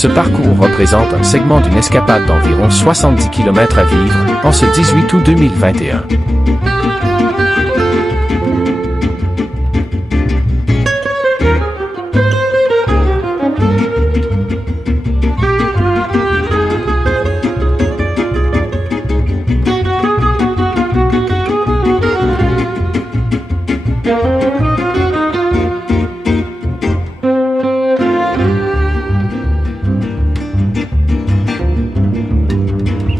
Ce parcours représente un segment d'une escapade d'environ 70 km à vivre en ce 18 août 2021.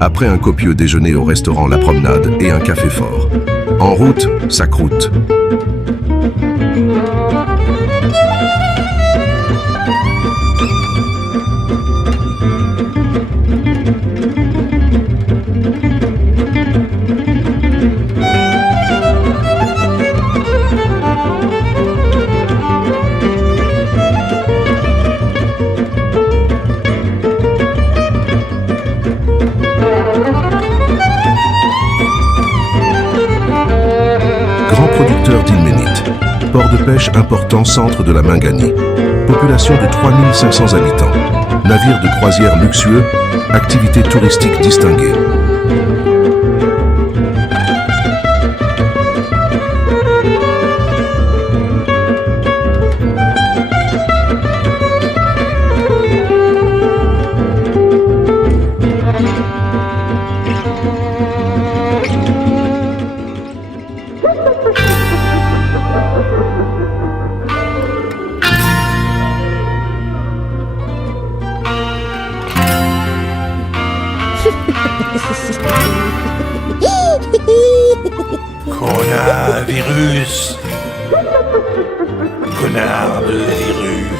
Après un copieux déjeuner au restaurant La Promenade et un café fort. En route, ça croûte. Producteur d'Ilménite. Port de pêche important centre de la Minganie. Population de 3500 habitants. Navire de croisière luxueux. Activité touristique distinguée. Coronavirus. Connard de virus.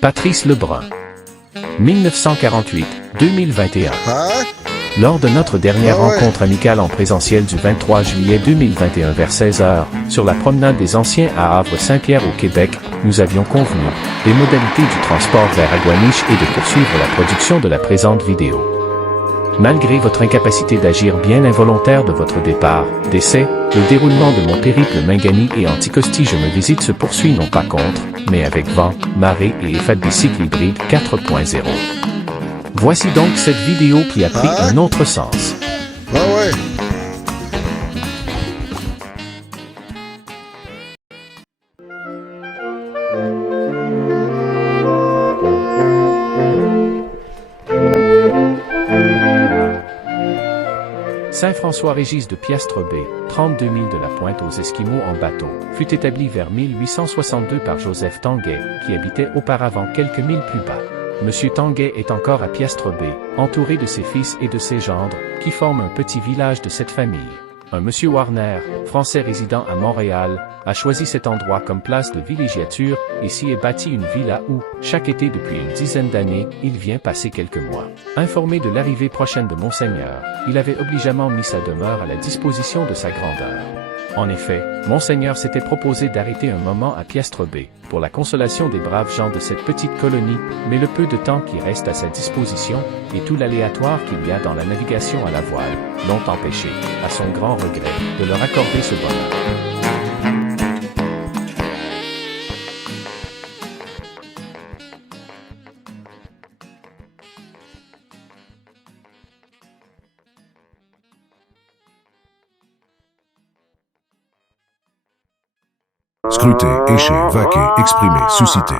Patrice Lebrun. 1948-2021. Lors de notre dernière rencontre amicale en présentiel du 23 juillet 2021 vers 16h, sur la promenade des Anciens à Havre-Saint-Pierre au Québec, nous avions convenu des modalités du transport vers Aguaniche et de poursuivre la production de la présente vidéo. Malgré votre incapacité d'agir bien involontaire de votre départ, décès, le déroulement de mon périple Mingani et Anticosti je me visite se poursuit non pas contre, mais avec vent, marée et effet de bicycle hybride 4.0. Voici donc cette vidéo qui a pris un autre sens. Saint-François-Régis de Piastre-Baie, 32 000 de la Pointe aux Esquimaux en bateau, fut établi vers 1862 par Joseph Tanguay, qui habitait auparavant quelques milles plus bas. Monsieur Tanguay est encore à Piastre-Baie, entouré de ses fils et de ses gendres, qui forment un petit village de cette famille. Un monsieur Warner, français résidant à Montréal, a choisi cet endroit comme place de villégiature et s'y est bâti une villa où, chaque été depuis une dizaine d'années, il vient passer quelques mois. Informé de l'arrivée prochaine de Monseigneur, il avait obligeamment mis sa demeure à la disposition de sa grandeur. En effet, Monseigneur s'était proposé d'arrêter un moment à Piastre-Baie, pour la consolation des braves gens de cette petite colonie, mais le peu de temps qui reste à sa disposition, et tout l'aléatoire qu'il y a dans la navigation à la voile, l'ont empêché, à son grand regret, de leur accorder ce bonheur. Scruter, écher, vaquer, exprimer, susciter.